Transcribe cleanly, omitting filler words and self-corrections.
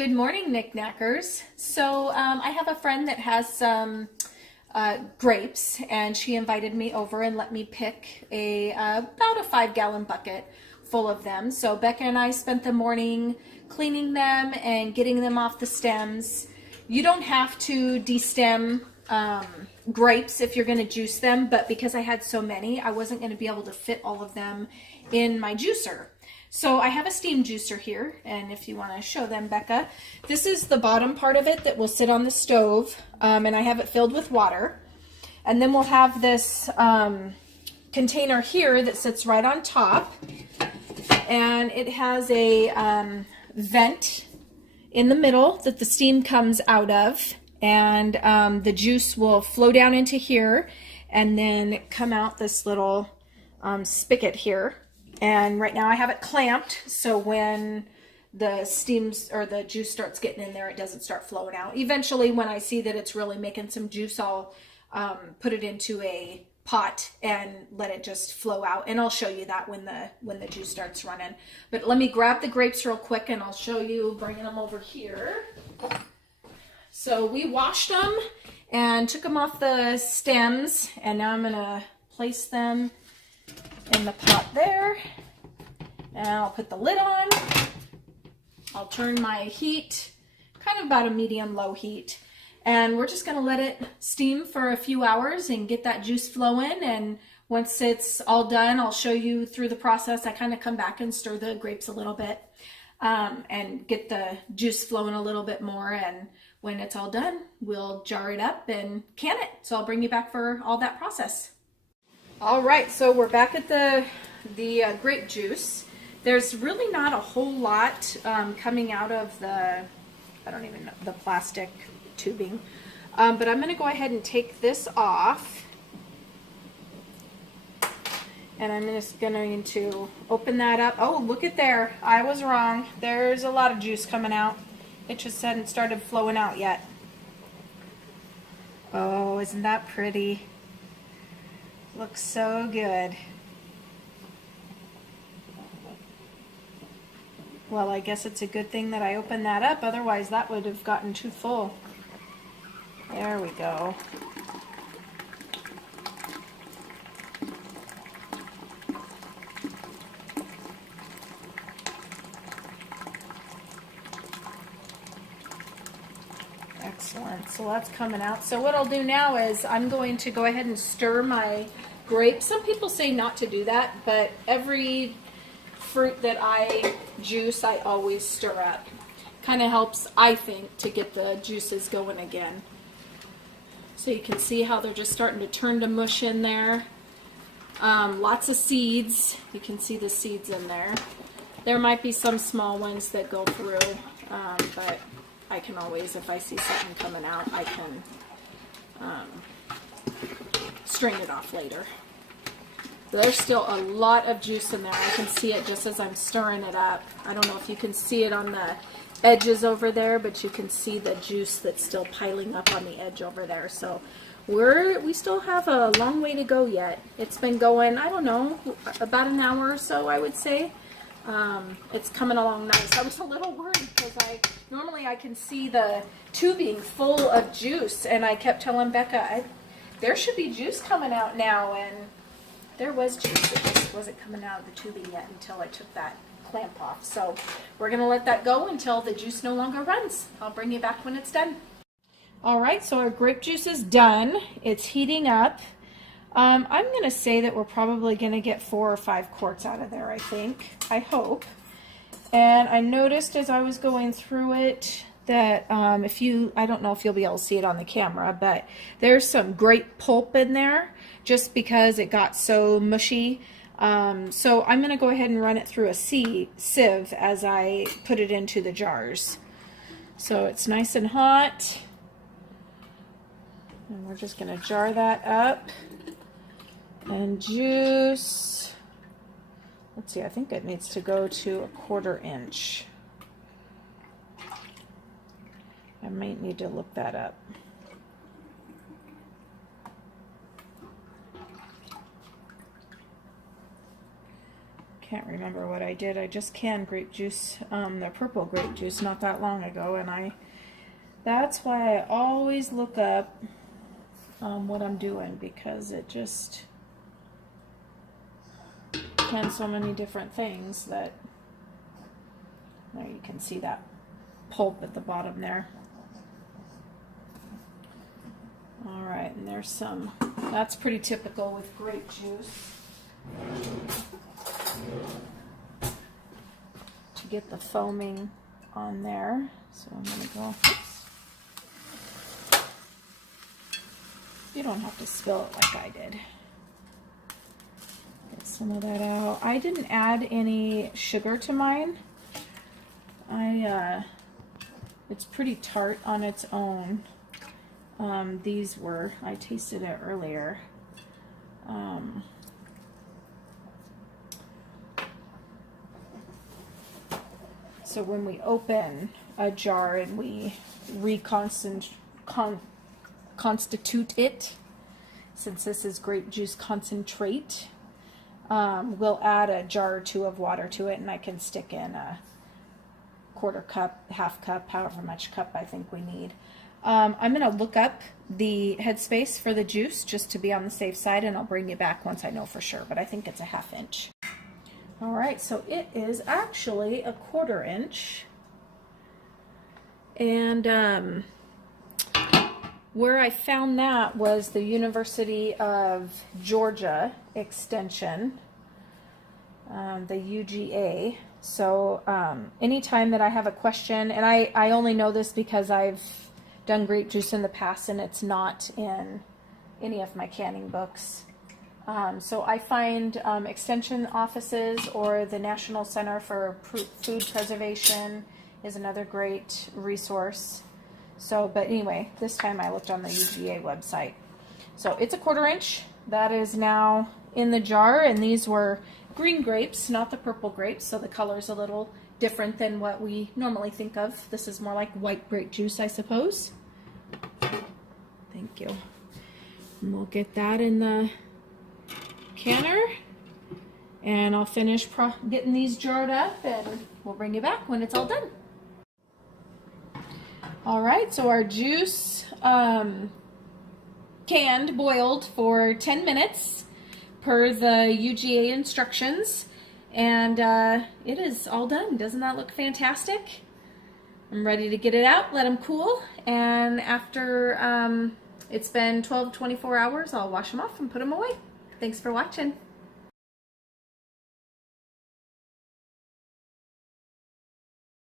good morning, knickknackers. I have a friend that has some grapes, and she invited me over and let me pick about a 5-gallon bucket full of them. So Becca and I spent the morning cleaning them and getting them off the stems. You don't have to destem grapes if you're going to juice them, but because I had so many, I wasn't going to be able to fit all of them in my juicer. So I have a steam juicer here, and if you want to show them, Becca, this is the bottom part of it that will sit on the stove, and I have it filled with water. And then we'll have this container here that sits right on top, and it has a vent in the middle that the steam comes out of, and the juice will flow down into here and then come out this little spigot here. And right now I have it clamped, so when the steams or the juice starts getting in there, it doesn't start flowing out. Eventually, when I see that it's really making some juice, I'll put it into a pot and let it just flow out. And I'll show you that when the juice starts running. But let me grab the grapes real quick, and I'll show you bringing them over here. So we washed them and took them off the stems, and now I'm gonna place them in the pot there, and I'll put the lid on. I'll turn my heat kind of about a medium-low heat, and we're just gonna let it steam for a few hours and get that juice flowing. And once it's all done, I'll show you through the process. I kind of come back and stir the grapes a little bit and get the juice flowing a little bit more, and when it's all done, we'll jar it up and can it. So I'll bring you back for all that process. All right, so we're back at the grape juice. There's really not a whole lot coming out of the, I don't even know, the plastic tubing. But I'm gonna go ahead and take this off. And I'm just going to open that up. Oh, look at there, I was wrong. There's a lot of juice coming out. It just hadn't started flowing out yet. Oh, isn't that pretty? Looks so good. Well, I guess it's a good thing that I opened that up, otherwise that would have gotten too full. There we go. Excellent. So that's coming out. So what I'll do now is I'm going to go ahead and stir my grapes. Some people say not to do that, but every fruit that I juice, I always stir up. Kind of helps, I think, to get the juices going again. So you can see how they're just starting to turn to mush in there. Lots of seeds. You can see the seeds in there. There might be some small ones that go through, but I can always, if I see something coming out, I can strain it off later. There's still a lot of juice in there. I can see it just as I'm stirring it up. I don't know if you can see it on the edges over there, but you can see the juice that's still piling up on the edge over there. So we still have a long way to go yet. It's been going, I don't know, about an hour or so, I would say. It's coming along nice. I was a little worried because normally I can see the tubing full of juice, and I kept telling Becca, there should be juice coming out now, and there was juice. It just wasn't coming out of the tubing yet until I took that clamp off. So we're going to let that go until the juice no longer runs. I'll bring you back when it's done. All right, so our grape juice is done. It's heating up. I'm going to say that we're probably going to get 4 or 5 quarts out of there, I think. I hope. And I noticed as I was going through it that I don't know if you'll be able to see it on the camera, but there's some grape pulp in there just because it got so mushy. So I'm going to go ahead and run it through a sieve as I put it into the jars. So it's nice and hot. And we're just going to jar that up. And juice, let's see, I think it needs to go to 1/4 inch. I might need to look that up. can't remember what I did. I just canned grape juice, the purple grape juice, not that long ago, and that's why I always look up what I'm doing, because it just can so many different things. That there, you can see that pulp at the bottom there. All right, and there's some, that's pretty typical with grape juice, to get the foaming on there. So I'm going to go, oops. You don't have to spill it like I did. Get some of that out. I didn't add any sugar to mine. It's pretty tart on its own. These were, I tasted it earlier. So when we open a jar and we constitute it, since this is grape juice concentrate, we'll add a jar or two of water to it, and I can stick in a quarter cup, half cup, however much cup I think we need. I'm going to look up the headspace for the juice just to be on the safe side, and I'll bring you back once I know for sure, but I think it's a 1/2 inch. All right, so it is actually a 1/4 inch. And where I found that was the University of Georgia Extension, the UGA. So anytime that I have a question, and I only know this because I've done grape juice in the past and it's not in any of my canning books. So I find extension offices, or the National Center for Food Preservation is another great resource. So, but anyway, this time I looked on the UGA website. So it's a 1/4 inch. That is now in the jar, and these were green grapes, not the purple grapes, so the color's a little different than what we normally think of. This is more like white grape juice, I suppose. Thank you. And we'll get that in the canner, and I'll finish getting these jarred up, and we'll bring you back when it's all done. All right, so our juice canned, boiled for 10 minutes per the UGA instructions, and it is all done. Doesn't that look fantastic? I'm ready to get it out, let them cool, and after it's been 12 to 24 hours, I'll wash them off and put them away. Thanks for watching.